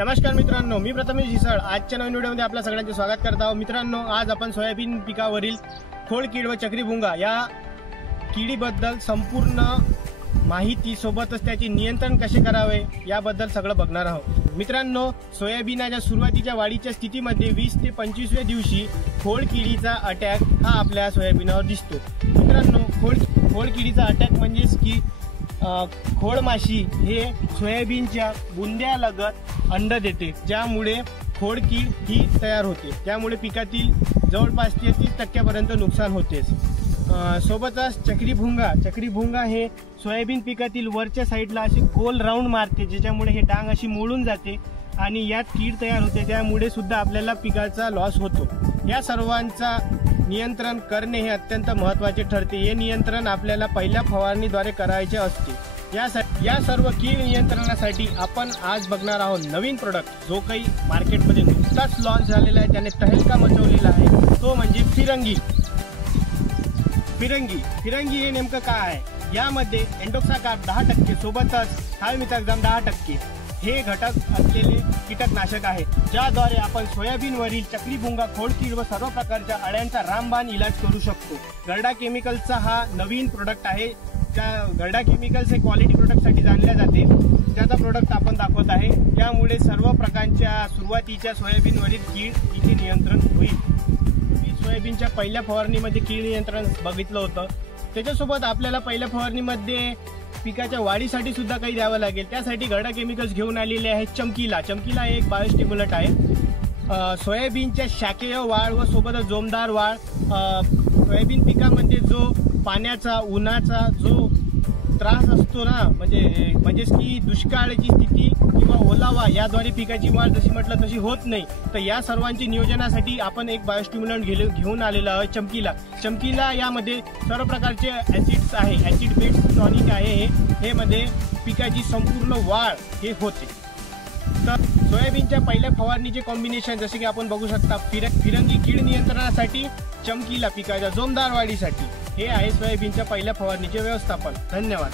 नमस्कार मित्रांनो, मी प्रथमेश हिसळ आजच्या नवीन व्हिडिओमध्ये आपल्या सगळ्यांचे स्वागत करत आहोत। मित्रांनो, आज आपण सोयाबीन पिकावरील खोड कीड व चक्रीभुंगा या किडीबद्दल संपूर्ण माहिती सोबतच त्याचे नियंत्रण कसे करावे याबद्दल सगळं बघणार आहोत। मित्रांनो, सोयाबीनाच्या सुरुवातीच्या वाढीच्या स्थितीमध्ये 20 ते 25व्या दिवशी खोड किडीचा अटॅक हा आपल्या सोयाबीनावर दिसतो। मित्रांनो, खोड किडीचा अटॅक म्हणजेच की खोड माशी हे सोयाबीनच्या बुंद्यालगत अंड देते, ज्यामुळे खोड कीड ही तयार होते। त्यामुळे पिकातील जवळपास 33% नुकसान होतेच। सोबतच चक्रीभुंगा हे सोयाबीन पिकातील वरच्या साईडला अशी गोल राऊंड मारते, ज्याच्यामुळे हे डांग अशी मोडून जाते आणि यात कीड तयार होते, त्यामुळे सुद्धा आपल्याला पिकाचा लॉस होतो। या सर्वांचा नियंत्रण करणे हे अत्यंत महत्त्वाचे ठरते। हे नियंत्रण आपल्याला पहिल्या फवारणीद्वारे करायचे असते। या सर्व कीड नियंत्रणासाठी आपण आज बघणार आहोत नवीन प्रोडक्ट, जो काही मार्केटमध्ये नुकताच लॉन्च झालेला आहे, त्याने तहलका मचवलेला आहे, तो म्हणजे फिरंगी हे नेमकं काय आहे? यामध्ये एंडोक्साकार्ब 10% सोबतच थायमिथाक्झाम 10% हे घटक असलेले कीटकनाशक आहे, ज्याद्वारे आपण सोयाबीनवरील चक्रीभुंगा, खोडकीड व सर्व प्रकारच्या अळ्यांचा रामबाण इलाज करू शकतो। गर्डा केमिकल्सचा हा नवीन प्रोडक्ट आहे। त्या गर्डा केमिकल्स हे क्वालिटी प्रोडक्टसाठी जाणले जाते, त्याचा प्रोडक्ट आपण दाखवत आहे। त्यामुळे सर्व प्रकारच्या सुरुवातीच्या सोयाबीनवरील कीड इथे नियंत्रण होईल। मी सोयाबीनच्या पहिल्या फवारणीमध्ये कीड नियंत्रण बघितलं होतं, त्याच्यासोबत आपल्याला पहिल्या फवारणीमध्ये पिकाच्या वाढीसाठी सुद्धा काही द्यावं लागेल। त्यासाठी गर्डा केमिकल्स घेऊन आलेले आहे चमकीला एक बायोस्टिम्युलंट आहे। सोयाबीनच्या शाकेय वाढ व सोबतच जोमदार वाढ, सोयाबीन पिकामध्ये जो पाण्याचा उन्हाचा जो त्रास असतो ना, म्हणजेच की दुष्काळाची स्थिती किंवा ओलावा याद्वारे पिकाची वाढ जशी म्हटलं तशी होत नाही, तर या सर्वांची नियोजनासाठी आपण एक बायोस्टिम्युलंट घेऊन आलेला आहे चमकीला। यामध्ये सर्व प्रकारचे ऍसिड्स आहे, ऍसिड बेस्ड टॉनिक आहे हे मध्ये पिकाची संपूर्ण वाढ हे होते। तर सोयाबीनच्या पहिल्या फवारणीचे कॉम्बिनेशन जसे की आपण बघू शकता, फिरंगी कीड नियंत्रणासाठी, चमकीला पिकाच्या जोमदार वाढीसाठी, हे आहे सोयाबीनच्या पहिल्या फवारणीचे व्यवस्थापन। धन्यवाद।